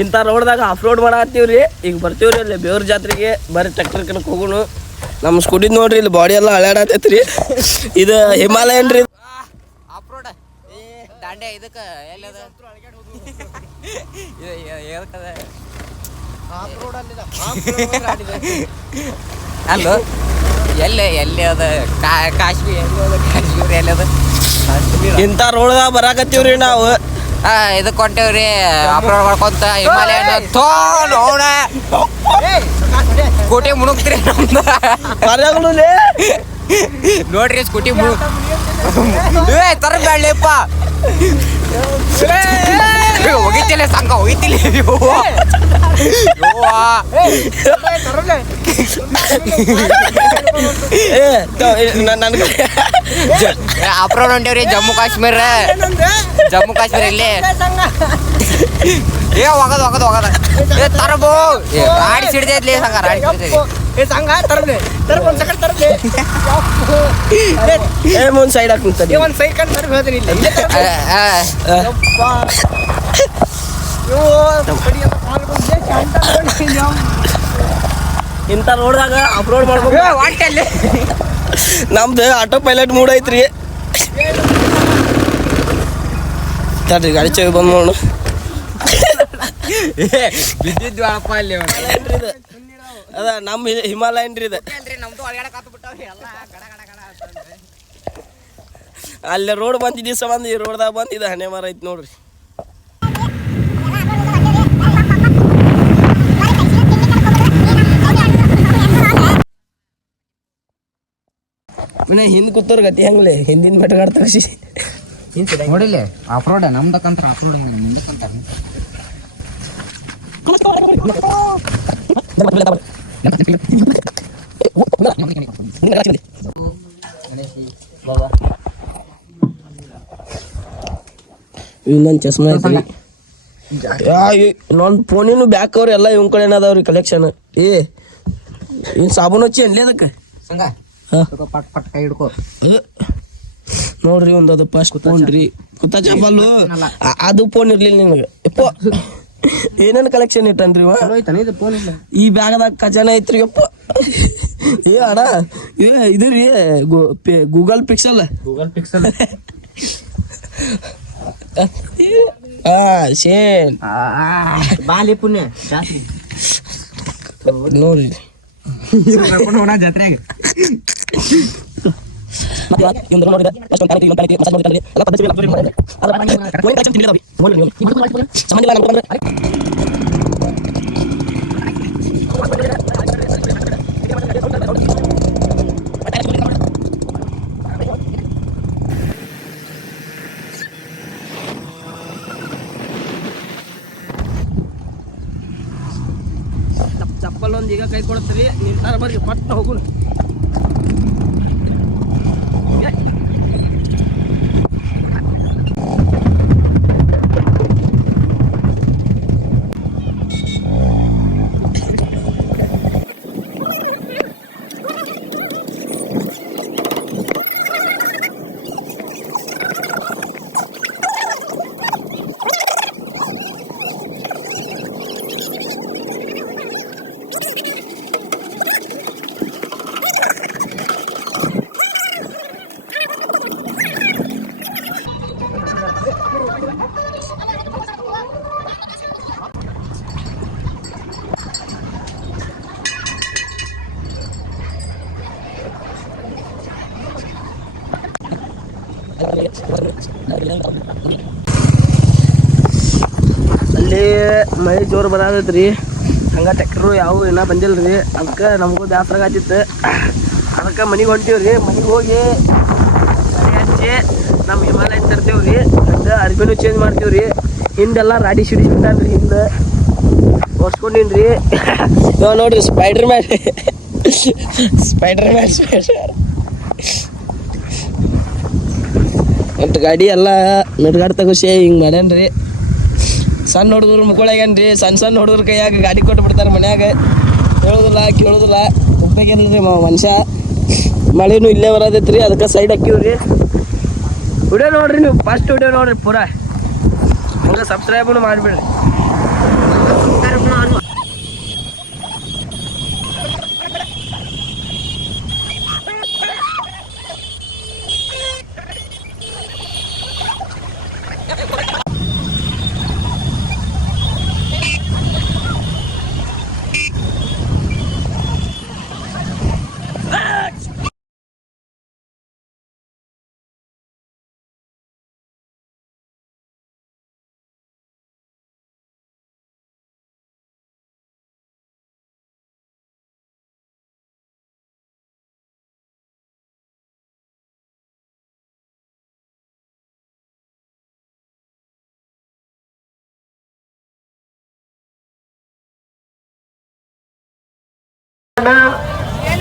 ಇಂಥ ರೋಡ್ದಾಗ of road ಮಾಡತ್ತೀವ್ರಿ. ಈಗ ಬರ್ತೀವ್ರಿ ಅಲ್ಲಿ ಬೇವ್ರ ಜಾತ್ರೆಗೆ. ಬರೀ ಟ್ರ್ಯಾಕ್ಟರ್ ಕಣಕ್ ಹೋಗೋಣ. ನಮ್ಮ ಸ್ಕೂಟಿದ್ ನೋಡ್ರಿ ಇಲ್ಲಿ ಬಾಡಿ ಎಲ್ಲ ಹಳಾಡತೈತ್ರಿ ಇದು ಹಿಮಾಲಯನ್ ರೀ. ಆಫ್ರೋಡ್ ಏ ದಾಂಡೆ ಇದಕ್ಕೆ ಎಲ್ಲದ ಅಲ್ಲೋ ಎಲ್ಲಿ ಎಲ್ಲಿ ಅದ? ಕಾ- ಕಾಶ್ಮೀರ ಎಲ್ಲಿ ಅದ? ಕಾಶ್ಮೀರ ಎಲ್ಲಿ ಅದ? ಇಂಥ ರೋಡ್ದಾಗ ಬರಾಕತ್ತೀವ್ರಿ ನಾವು. ಆ ಕೊಟ್ಟೇವ್ರಿ ಅಪ್ಲೋಡ್ ಮಾಡ್ಕೊಂತ ಹಿಮಾಲಯನ ಥೋ ನೋಡ ಸ್ಕೂಟಿ ನಮ್ದು ಮರಗಳು ನೋಡ್ರಿ ಸ್ಕೂಟಿ ಮುಣು ಏ ತರಬೇಡಪ್ಪ ಹೋಗಿತ್ತಿಲ್ಲ ಸಂಘ ಹೋಗಿತ್ತಿಲ್ಲ ಏ ನನಗೆ ಅಪ್ರೋಡ್ ಹೊಂಟೇವ್ರಿ ಜಮ್ಮು ಕಾಶ್ಮೀರ. ಜಮ್ಮು ಕಾಶ್ಮೀರ ಇಲ್ಲಿ. ಏ ಹೋಗದ ಹೋಗದ ಹೋಗದ ಏ ತರಬೋ. ಏ ರಾಡಿ ಸಿಡ್ದೈತ್ಲಿ ಸಂಘ ರಾಡಿ ಸಿಡ್ದೈತಿ ಏ ಮುಂದ್ ಸೈಡ್ ಹಾಕ್ತದೆ ಆ, ಆ, ಇಂಥ ರೋಡ್ದಾಗ ಅಪ್ಲೋಡ್ ಮಾಡ್ಬೇಕು. ನಮ್ದು ಆಟೋ ಪೈಲಟ್ ಮೂಡ್ ಐತ್ರಿ ತಡ್ರಿ ಗಾಡಿ ಚಾವಿ ಬಂದ್ ನೋಡು. ಬಿದ್ದಿದ್ವಪ್ಪ ಅಲ್ಲಿ ಅದ ನಮ್ಮ ಹಿಮಾಲಯನ್ ರೀ ಇದು. ಅಲ್ಲೇ. ಅಲ್ಲಿ ರೋಡ್ ಬಂದ್ ದಿವಸ ಬಂದು ಈ ರೋಡ್ದಾಗ ಬಂದು ಇದು ಹಣೆ ಮರ ಐತಿ ನೋಡ್ರಿ. ಮನೆ ಹಿಂದ್ ಕೂತವ್ರ ಗತಿ ಹೆಂಗ್ಲಿ? ಹಿಂದಿನ ಬೆಟ್ಟಗಾಡ್ತಾರ ನೋಡಿಲ್ಲ ಆಫ್ರೋಡ್ ನಮ್ದಕ್ಕಂತ ಮುಂದಕ್ಕಂತಾರ ಇನ್ನೊಂದು ಚಸ್ಮಾ ಐತ್ರಿ. ನನ್ನ ಫೋನಿನ ಬ್ಯಾಕ್ ಅವ್ರ ಎಲ್ಲ ಇವ್ ಕಡೆ ಅದಾವ್ರಿ ಕಲೆಕ್ಷನ್ ಏ ಇನ್ ಸಾಬೂನ್ ಹಚ್ಚಿ ಅನ್ಲಿ ಅದಕ್ಕೆ? ಹಂಗ ಪಟ್ ಪಟ್ ಕೈ ಹಿಡ್ಕೋ. ನೋಡ್ರಿ ಒಂದು ಅದು ಫಸ್ಟ್ ಫೋನ್ ರೀ. ಅದು ಫೋನ್ ಇರ್ಲಿಲ್ಲ ನಿನಗೆ. ಯಪ್ಪ ಏನೇನು ಕಲೆಕ್ಷನ್ ಇಟ್ಟನ್ರಿ ಇವ? ಈ ಬ್ಯಾಗದಾಗ ಖಜಾನೆ ಐತ್ರಿ ಯಪ್ಪ. ಏ ಅಣ್ಣ. ಏ ಇದು ರೀ ಗೂಗಲ್ ಪಿಕ್ಸಲ್. Google Pixel. ಆ ಶೇನ್. ಬಾಲಿ ಪುಣ್ಯ ಜಾತ್ರೆ ನೋಡ್ರಿ ಕರ್ಕೊಂಡು ಹೋಗೋಣ ಜಾತ್ರೆಗೆ ಮತ್ತೆ ಇವ್ನ್ ನೋಡಿದ first ಒಂದ್ ಕಾಣಿಕೆ, ಇನ್ನೊಂದ್ ಕಾಣಿಕೆ, ಮಸಾಜ್ ನೋಡಿದ್ರಿ, ಎಲ್ಲ ಪದ್ಧತಿ ಎಲ್ಲ ಅಬ್ಸರ್ವ್ ಮಾಡಿದ್ರಿ. ಅಲ್ಲ, ಫೋನ್ collection ತಿಂದಿದ್ದಾವ್ರಿ. ನೋಡಿ ನೀವು. ಸಂಬಂಧ ಇಲ್ಲ ನಮ್ಗೆ ಅಂದ್ರೆ. ಚಪ್- ಚಪ್ಪಲ್ ಒಂದ್ ಈಗ ಕೈ ಕೊಡ್ತೀರಿ ನಿಂತಾರ ಬರ್ರಿ ಪಟ್ಟ ಹೋಗುನ್ ಅಲ್ಲಿ ಮಳೆ ಜೋರು ಬರತೈತ್ರಿ. ಹಂಗ ಟ್ಯಾಕ್ಟ್ರು ಯಾವ ಇನ್ನೂ ಬಂದಿಲ್ಲ ರೀ ಅದಕ್ಕೆ ನಮಗೂ ಬೇಸರ ಆಗತ್ತಿತ್ತು ಅದಕ್ಕೆ ಮನೆಗೆ ಹೊಂಟೀವ್ರಿ. ಮನೆಗೆ ಹೋಗಿ ಹಚ್ಚಿ ನಮ್ಮ ಹಿಮಾಲಯ ತರ್ತೀವಿ ರೀ ಹಂಗೆ ಅರ್ಬಿನೂ ಚೇಂಜ್ ಮಾಡ್ತೀವಿ ರೀ ಹಿಂದೆಲ್ಲ ರಾಡಿ ಸಿಡಿ ಬಿಟ್ಟಾನ್ರಿ ಹಿಂದೆ. ಓಡಿಸ್ಕೊಂಡಿನ್ರಿ. ಇವಾಗ ನೋಡಿರಿ spider man spider man spider ಮತ್ತು ಗಾಡಿ ಎಲ್ಲ ನಡ್ಗಾಡ್ ತಗೋಸಿ ಹಿಂಗೆ ಮಾಡ್ಯಾನ್ರಿ. ಸಣ್ಣ ಹುಡುಗರು ಮುಕ್ಕೊಳಗೇನ್ರಿ? ಸಣ್ಣ ಸಣ್ಣ ಹೊಡೆದ್ರು ಕೈಯಾಗ ಗಾಡಿ ಕೊಟ್ಟು ಬಿಡ್ತಾರೆ ಮನ್ಯಾಗ. ಹೇಳೋದಿಲ್ಲ ಕೇಳೋದಿಲ್ಲ. ಉಪಯೋಗಿಲ್ರಿ ಮನುಷ್ಯ. ಮಳೆನೂ ಇಲ್ಲೇ ಬರೋದೈತ್ರಿ, ಅದಕ್ಕೆ ಸೈಡ್ ಹಾಕಿವ್ರಿ. ವಿಡಿಯೋ ನೋಡ್ರಿ ನೀವು ಫಸ್ಟ್ ವಿಡಿಯೋ ನೋಡ್ರಿ ಪೂರಾ. ಹಂಗೆ ಸಬ್ಸ್ಕ್ರೈಬ್ ಮಾಡಿಬಿಡ್ರಿ.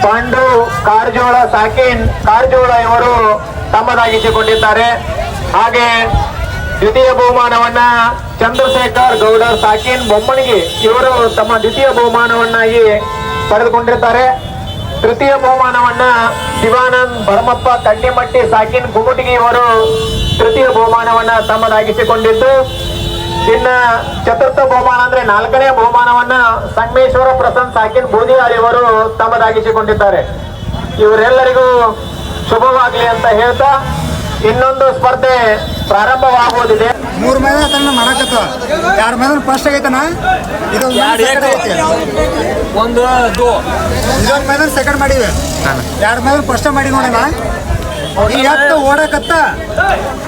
ಪಾಂಡು, ಕಾರಜೋಳ, ಸಾಕಿನ್, ಕಾರಜೋಳ ಇವರು ತಮ್ಮದಾಗಿಸಿಕೊಂಡಿದ್ದಾರೆ. ಹಾಗೆ ದ್ವಿತೀಯ ಬಹುಮಾನವನ್ನ ಚಂದ್ರಶೇಖರ್ ಗೌಡರ್, ಸಾಕಿನ್, ಬೊಮ್ಮಣಿಗೆ ಇವರು ತಮ್ಮ ದ್ವಿತೀಯ ಬಹುಮಾನವನ್ನಾಗಿ ಪಡೆದುಕೊಂಡಿರ್ತಾರೆ ತೃತೀಯ ಬಹುಮಾನವನ್ನ ಶಿವಾನಂದ್, ಭರಮಪ್ಪ, ಕಣ್ಣಿಮಟ್ಟಿ, ಸಾಕಿನ್ ಗುಮ್ಮಟಿಗೆ ಇವರು ತೃತೀಯ ಬಹುಮಾನವನ್ನ ತಮ್ಮದಾಗಿಸಿಕೊಂಡಿದ್ದು. ಇನ್ನ ಚತುರ್ಥ ಬಹುಮಾನ ಅಂದ್ರೆ ನಾಲ್ಕನೇ ಬಹುಮಾನವನ್ನ ಸಂಗಮೇಶ್ವರ ಪ್ರಸನ್ ಸಾಕಿನ್ ಬೂದಿಯಾರ್ ಇವರು ತಮ್ಮದಾಗಿಸಿಕೊಂಡಿದ್ದಾರೆ. ಇವರೆಲ್ಲರಿಗೂ ಶುಭವಾಗಲಿ ಅಂತ ಹೇಳ್ತಾ ಇನ್ನೊಂದು ಸ್ಪರ್ಧೆ ಪ್ರಾರಂಭವಾಗುವುದಿದೆ. ಮೂರ್ ಮೇಲೆ ತನ್ನ ಮಾಡಕತ್ತ ಎರಡು ಮೇಲೆ ಫಸ್ಟ್ ಆಗೈತನ? ಇದು ಒಂದು ಇದೊಂದು ಮೇಲೆ ಸೆಕೆಂಡ್ ಮಾಡಿವೆ. ಎರಡು ಮೇಲೆ ಫಸ್ಟ್ ಮಾಡಿ ನೋಡೋಣ. ಈ ಎತ್ತು ಓಡಕತ್ತ?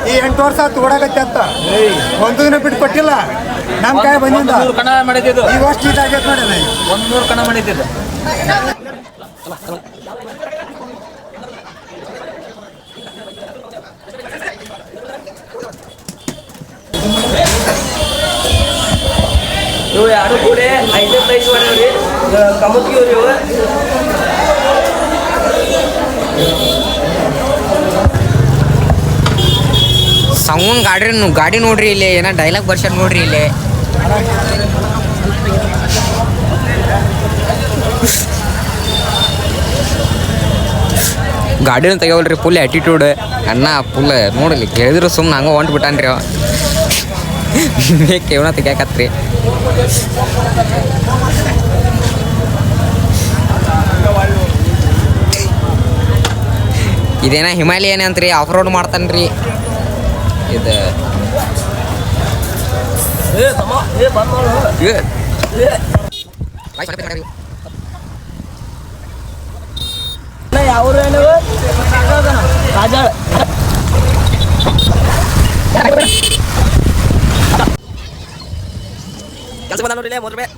ಈ ಎಂಟು ವರ್ಷ ಆತು ಓಡಕತ್ತೆ ಅಂತ? ಒಂದು ದಿನ ಬಿಟ್ಟು ಕೊಟ್ಟಿಲ್ಲ. ನಮ್ ಕೈ ಬಂದಿಂದ. ಮೂರು ಕಣ ಮಾಡಿದ್ದು ಈ ಅಷ್ಟು ಇದಾಗೈತೆ ಒಂದ್ ಮೂರು ಕಣ ಮಾಡಿದ್ದು ಇವು ಯಾರು ಕೂಡ ಐದೇ ಪ್ರೈಸ್ ಇವು ಸೌಂಡ್ ಗಾಡಿ ಗಾಡಿ ನೋಡ್ರಿ ಇಲ್ಲಿ, ಏನೋ ಡೈಲಾಗ್ ಬರ್ಷನ್ ನೋಡ್ರಿ ಇಲ್ಲಿ. ಗಾಡಿನ ತೆಗಿವಲ್ರಿ ಫುಲ್ ಆ್ಯಟಿಟ್ಯೂಡ್ ಅಣ್ಣ ಫುಲ್ ನೋಡಲಿ ಕೇಳಿದ್ರು ಸುಮ್ಮನೆ ಹಂಗೆ ಹೊಂಟು ಬಿಟ್ಟಾನ್ರಿ ಅವ. ಕೇವನ ತೆಗ್ಯಾಕತ್ರಿ. ಇದೇನ ಹಿಮಾಲಯನ್ ಅಂತ್ರಿ ಆಫ್ ರೋಡ್ ಮಾಡ್ತಾನ್ರಿ. ಇದು ಏ ತಮ್ಮ ಏ ಬಂದ್ ನೋಡು ಏ, ಏ ಬಾಯ್ ಸ್ವಲ್ಪ ಕಡೆ ಯಾವ ಊರು ನೀವು ಕಾಜಾಳ ಕೆಲಸ ಬಂದ ನೋಡಿಲ್ಲ ಮೂರು ರೂಪಾಯಿ